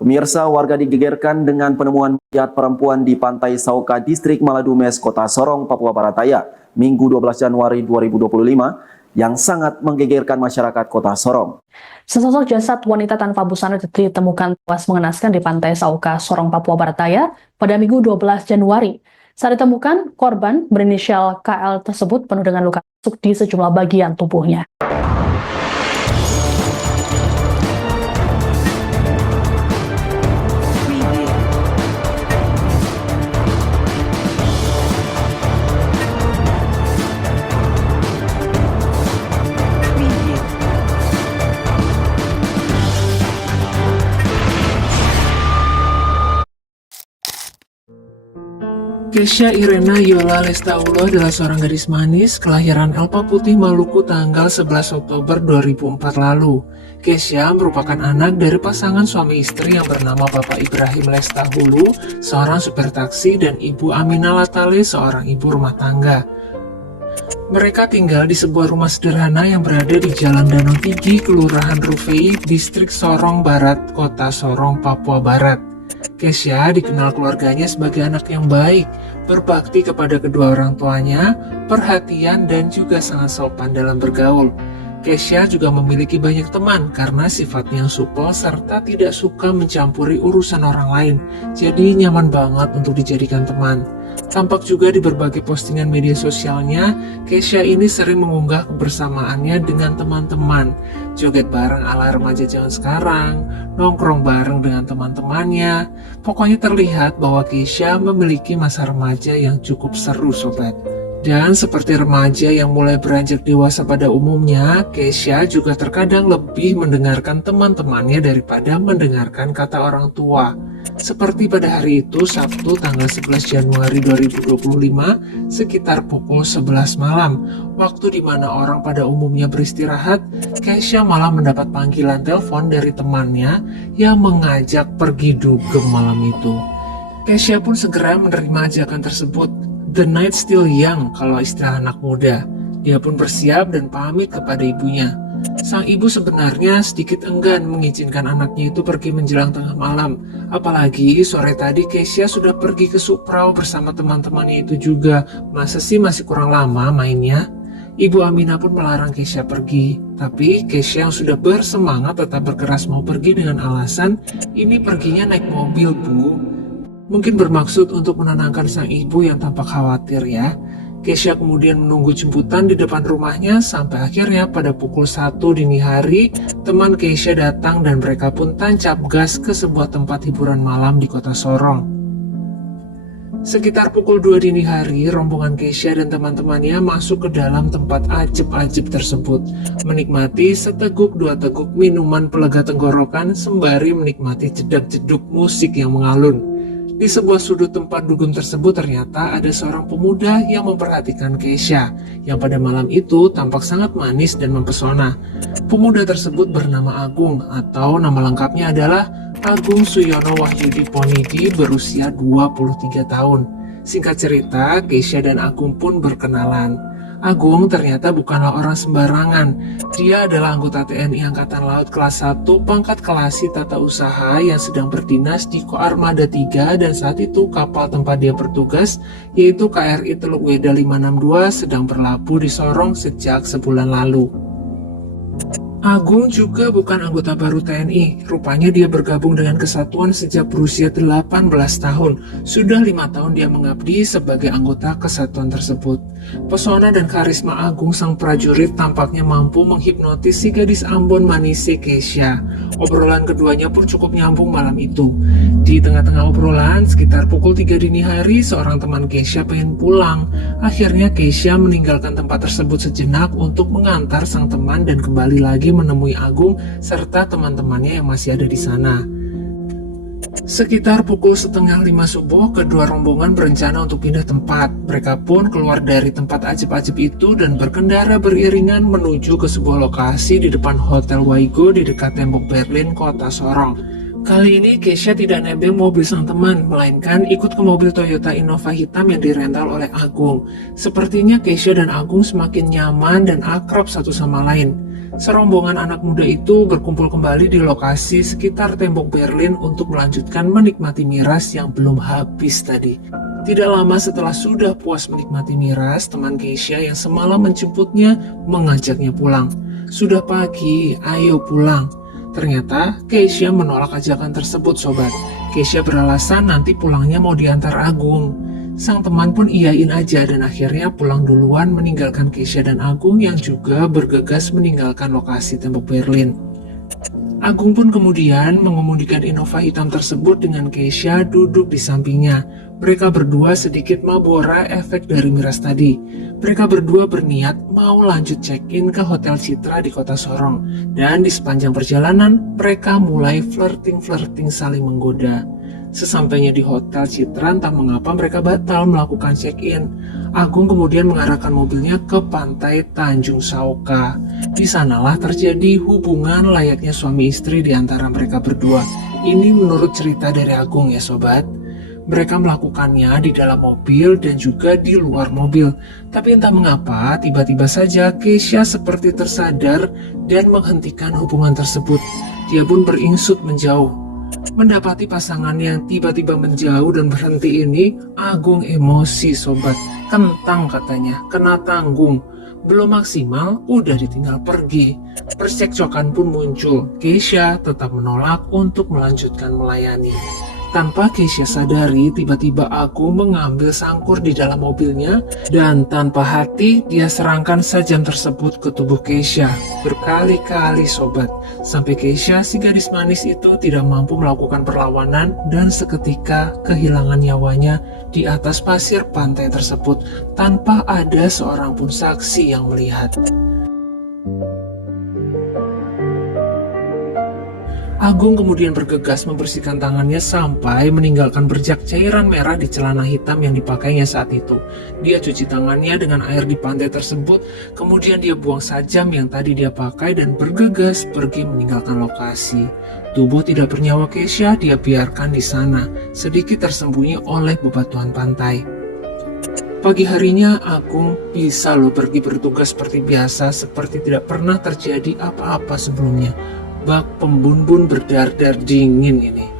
Pemirsa, warga digegerkan dengan penemuan mayat perempuan di Pantai Sauka, Distrik Maladumes, Kota Sorong, Papua Barataya, Minggu 12 Januari 2025, yang sangat menggegerkan masyarakat Kota Sorong. Sesosok jasad wanita tanpa busana ditemukan tewas mengenaskan di Pantai Sauka, Sorong, Papua Barataya pada Minggu 12 Januari. Saat ditemukan, korban berinisial KL tersebut penuh dengan luka tusuk di sejumlah bagian tubuhnya. Kesha Irena Yola Lestaulo adalah seorang gadis manis kelahiran Elpa Putih, Maluku tanggal 11 Oktober 2004 lalu. Kesha merupakan anak dari pasangan suami istri yang bernama Bapak Ibrahim Lestahulu, seorang supir taksi, dan Ibu Amina Latale, seorang ibu rumah tangga. Mereka tinggal di sebuah rumah sederhana yang berada di Jalan Danau Tigi, Kelurahan Rufei, Distrik Sorong Barat, Kota Sorong, Papua Barat. Kesha dikenal keluarganya sebagai anak yang baik, berbakti kepada kedua orang tuanya, perhatian, dan juga sangat sopan dalam bergaul. Kesha juga memiliki banyak teman karena sifatnya yang supel serta tidak suka mencampuri urusan orang lain, jadi nyaman banget untuk dijadikan teman. Tampak juga di berbagai postingan media sosialnya, Kesha ini sering mengunggah kebersamaannya dengan teman-teman, joget bareng ala remaja zaman sekarang, nongkrong bareng dengan teman-temannya. Pokoknya terlihat bahwa Kesha memiliki masa remaja yang cukup seru, sobat. Dan seperti remaja yang mulai beranjak dewasa pada umumnya, Kesha juga terkadang lebih mendengarkan teman-temannya daripada mendengarkan kata orang tua. Seperti pada hari itu, Sabtu tanggal 11 Januari 2025, sekitar pukul 11 malam, waktu di mana orang pada umumnya beristirahat, Kesha malah mendapat panggilan telepon dari temannya yang mengajak pergi dugem malam itu. Kesha pun segera menerima ajakan tersebut. The night still young kalau istilah anak muda. Dia pun bersiap dan pamit kepada ibunya. Sang ibu sebenarnya sedikit enggan mengizinkan anaknya itu pergi menjelang tengah malam. Apalagi sore tadi Kesha sudah pergi ke Suprau bersama teman-temannya itu juga. Masa sih masih kurang lama mainnya? Ibu Amina pun melarang Kesha pergi. Tapi Kesha yang sudah bersemangat tetap berkeras mau pergi dengan alasan, ini perginya naik mobil, Bu. Mungkin bermaksud untuk menenangkan sang ibu yang tampak khawatir ya. Kesha kemudian menunggu jemputan di depan rumahnya sampai akhirnya pada pukul 1 dini hari, teman Kesha datang dan mereka pun tancap gas ke sebuah tempat hiburan malam di Kota Sorong. Sekitar pukul 2 dini hari, rombongan Kesha dan teman-temannya masuk ke dalam tempat ajeb-ajeb tersebut, menikmati seteguk dua teguk minuman pelega tenggorokan sembari menikmati jedak-jeduk musik yang mengalun. Di sebuah sudut tempat dugem tersebut ternyata ada seorang pemuda yang memperhatikan Kesha, yang pada malam itu tampak sangat manis dan mempesona. Pemuda tersebut bernama Agung, atau nama lengkapnya adalah Agung Suyono Wahyudi Ponidi, berusia 23 tahun. Singkat cerita, Kesha dan Agung pun berkenalan. Agung ternyata bukanlah orang sembarangan. Dia adalah anggota TNI Angkatan Laut kelas 1 pangkat Kelasi Tata Usaha yang sedang berdinas di Koarmada 3, dan saat itu kapal tempat dia bertugas yaitu KRI Teluk Weda 562 sedang berlabuh di Sorong sejak sebulan lalu. Agung juga bukan anggota baru TNI, rupanya dia bergabung dengan kesatuan sejak berusia 18 tahun. Sudah 5 tahun dia mengabdi sebagai anggota kesatuan tersebut. Pesona dan karisma Agung sang prajurit tampaknya mampu menghipnotis si gadis Ambon manise Kesha. Obrolan keduanya pun cukup nyambung malam itu. Di tengah-tengah obrolan, sekitar pukul 3 dini hari, seorang teman Kesha pengen pulang. Akhirnya Kesha meninggalkan tempat tersebut sejenak untuk mengantar sang teman dan kembali lagi menemui Agung serta teman-temannya yang masih ada di sana. Sekitar pukul 4:30 subuh, kedua rombongan berencana untuk pindah tempat. Mereka pun keluar dari tempat ajib-ajib itu dan berkendara beriringan menuju ke sebuah lokasi di depan Hotel Waigo di dekat tembok Berlin, Kota Sorong. Kali ini Kesha tidak nebeng mobil sang teman, melainkan ikut ke mobil Toyota Innova hitam yang dirental oleh Agung. Sepertinya Kesha dan Agung semakin nyaman dan akrab satu sama lain. Serombongan anak muda itu berkumpul kembali di lokasi sekitar tembok Berlin untuk melanjutkan menikmati miras yang belum habis tadi. Tidak lama setelah sudah puas menikmati miras, teman Keisha yang semalam menjemputnya mengajaknya pulang. Sudah pagi, ayo pulang. Ternyata Keisha menolak ajakan tersebut, sobat. Keisha beralasan nanti pulangnya mau diantar Agung. Sang teman pun iyain aja dan akhirnya pulang duluan meninggalkan Keisha dan Agung yang juga bergegas meninggalkan lokasi tembok Berlin. Agung pun kemudian mengemudikan Innova hitam tersebut dengan Keisha duduk di sampingnya. Mereka berdua sedikit mabora efek dari miras tadi. Mereka berdua berniat mau lanjut check-in ke Hotel Citra di kota Sorong. Dan di sepanjang perjalanan, mereka mulai flirting-flirting saling menggoda. Sesampainya di Hotel Citra, entah mengapa mereka batal melakukan check-in. Agung kemudian mengarahkan mobilnya ke pantai Tanjung Sauka. Di sanalah terjadi hubungan layaknya suami istri di antara mereka berdua. Ini menurut cerita dari Agung ya sobat. Mereka melakukannya di dalam mobil dan juga di luar mobil. Tapi entah mengapa tiba-tiba saja Keisha seperti tersadar dan menghentikan hubungan tersebut. Dia pun beringsut menjauh. Mendapati pasangan yang tiba-tiba menjauh dan berhenti ini, Agung emosi sobat. Kentang katanya, kena tanggung. Belum maksimal, udah ditinggal pergi. Percekcokan pun muncul. Keisha tetap menolak untuk melanjutkan melayani. Tanpa Keisha sadari, tiba-tiba Agung mengambil sangkur di dalam mobilnya dan tanpa hati dia serangkan sajam tersebut ke tubuh Keisha. Berkali-kali sobat, sampai Keisha si gadis manis itu tidak mampu melakukan perlawanan dan seketika kehilangan nyawanya di atas pasir pantai tersebut tanpa ada seorang pun saksi yang melihat. Agung kemudian bergegas membersihkan tangannya sampai meninggalkan bercak cairan merah di celana hitam yang dipakainya saat itu. Dia cuci tangannya dengan air di pantai tersebut, kemudian dia buang sajam yang tadi dia pakai dan bergegas pergi meninggalkan lokasi. Tubuh tidak bernyawa Keisha dia biarkan di sana, sedikit tersembunyi oleh bebatuan pantai. Pagi harinya Agung bisa pergi bertugas seperti biasa, seperti tidak pernah terjadi apa-apa sebelumnya. Bak pembunbun berdar-dar dingin ini.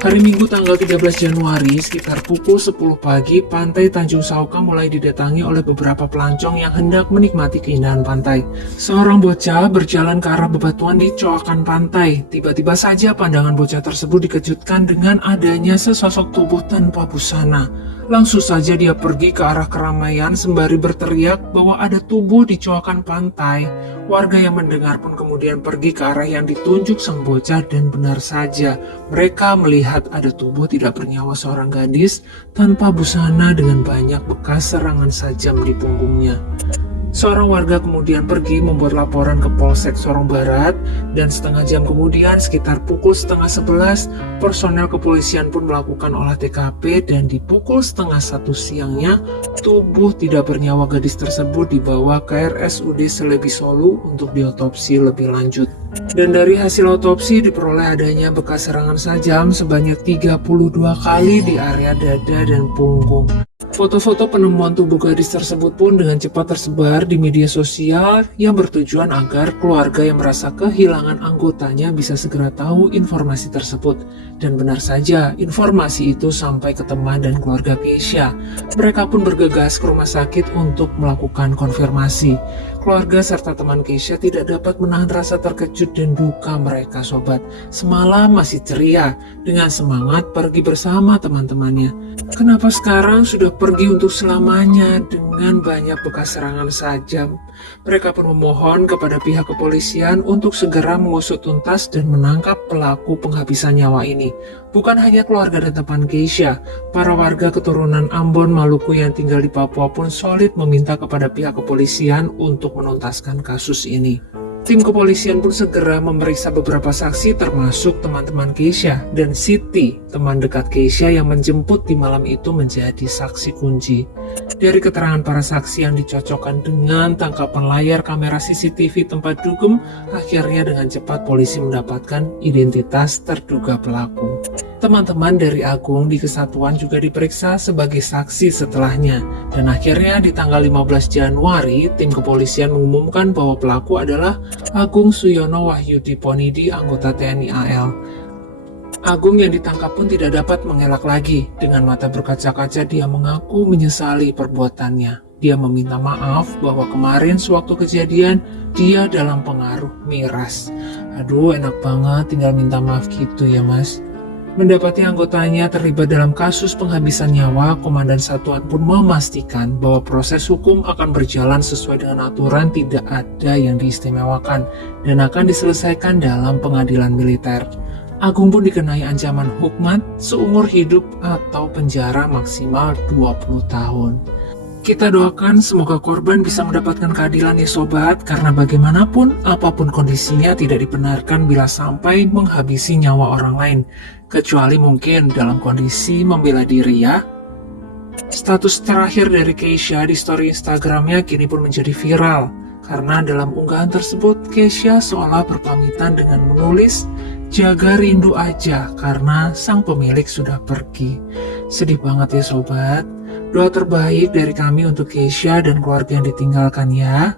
Hari Minggu tanggal 13 Januari sekitar pukul 10 pagi, pantai Tanjung Sauka mulai didatangi oleh beberapa pelancong yang hendak menikmati keindahan pantai. Seorang bocah berjalan ke arah bebatuan di coakan pantai. Tiba-tiba saja pandangan bocah tersebut dikejutkan dengan adanya sesosok tubuh tanpa busana. Langsung saja dia pergi ke arah keramaian sembari berteriak bahwa ada tubuh di coakan pantai. Warga yang mendengar pun kemudian pergi ke arah yang ditunjuk sang bocah dan benar saja mereka melihat ada tubuh tidak bernyawa seorang gadis tanpa busana dengan banyak bekas serangan sajam di punggungnya. Seorang warga kemudian pergi membuat laporan ke Polsek Sorong Barat dan setengah jam kemudian sekitar pukul 10:30 personel kepolisian pun melakukan olah TKP dan di pukul 12:30 siangnya tubuh tidak bernyawa gadis tersebut dibawa ke RSUD Selebi Solu untuk diotopsi lebih lanjut. Dan dari hasil otopsi diperoleh adanya bekas serangan sajam sebanyak 32 kali di area dada dan punggung. Foto-foto penemuan tubuh gadis tersebut pun dengan cepat tersebar di media sosial yang bertujuan agar keluarga yang merasa kehilangan anggotanya bisa segera tahu informasi tersebut. Dan benar saja, informasi itu sampai ke teman dan keluarga Keisha. Mereka pun bergegas ke rumah sakit untuk melakukan konfirmasi. Keluarga serta teman Keisha tidak dapat menahan rasa terkejut dan duka mereka sobat. Semalam masih ceria, dengan semangat pergi bersama teman-temannya. Kenapa sekarang sudah pergi untuk selamanya dengan banyak bekas serangan sajam? Mereka pun memohon kepada pihak kepolisian untuk segera mengusut tuntas dan menangkap pelaku penghabisan nyawa ini. Bukan hanya keluarga dan teman Keisha, para warga keturunan Ambon Maluku yang tinggal di Papua pun solid meminta kepada pihak kepolisian untuk menuntaskan kasus ini. Tim kepolisian pun segera memeriksa beberapa saksi termasuk teman-teman Keisha dan Siti, teman dekat Keisha yang menjemput di malam itu menjadi saksi kunci. Dari keterangan para saksi yang dicocokkan dengan tangkapan layar kamera CCTV tempat dugem, akhirnya dengan cepat polisi mendapatkan identitas terduga pelaku. Teman-teman dari Agung di Kesatuan juga diperiksa sebagai saksi setelahnya. Dan akhirnya di tanggal 15 Januari, tim kepolisian mengumumkan bahwa pelaku adalah Agung Suyono Wahyudi Ponidi, anggota TNI AL. Agung yang ditangkap pun tidak dapat mengelak lagi. Dengan mata berkaca-kaca dia mengaku menyesali perbuatannya. Dia meminta maaf bahwa kemarin sewaktu kejadian dia dalam pengaruh miras. Aduh, enak banget tinggal minta maaf gitu ya mas. Mendapati anggotanya terlibat dalam kasus penghabisan nyawa, Komandan Satuan pun memastikan bahwa proses hukum akan berjalan sesuai dengan aturan, tidak ada yang diistimewakan dan akan diselesaikan dalam pengadilan militer. Agung pun dikenai ancaman hukuman seumur hidup atau penjara maksimal 20 tahun. Kita doakan semoga korban bisa mendapatkan keadilan ya sobat, karena bagaimanapun apapun kondisinya tidak dibenarkan bila sampai menghabisi nyawa orang lain, kecuali mungkin dalam kondisi membela diri ya. Status terakhir dari Keisha di story Instagramnya kini pun menjadi viral, karena dalam unggahan tersebut Keisha seolah berpamitan dengan menulis, "Jaga rindu aja karena sang pemilik sudah pergi." Sedih banget ya sobat. Doa terbaik dari kami untuk Keisha dan keluarga yang ditinggalkan ya.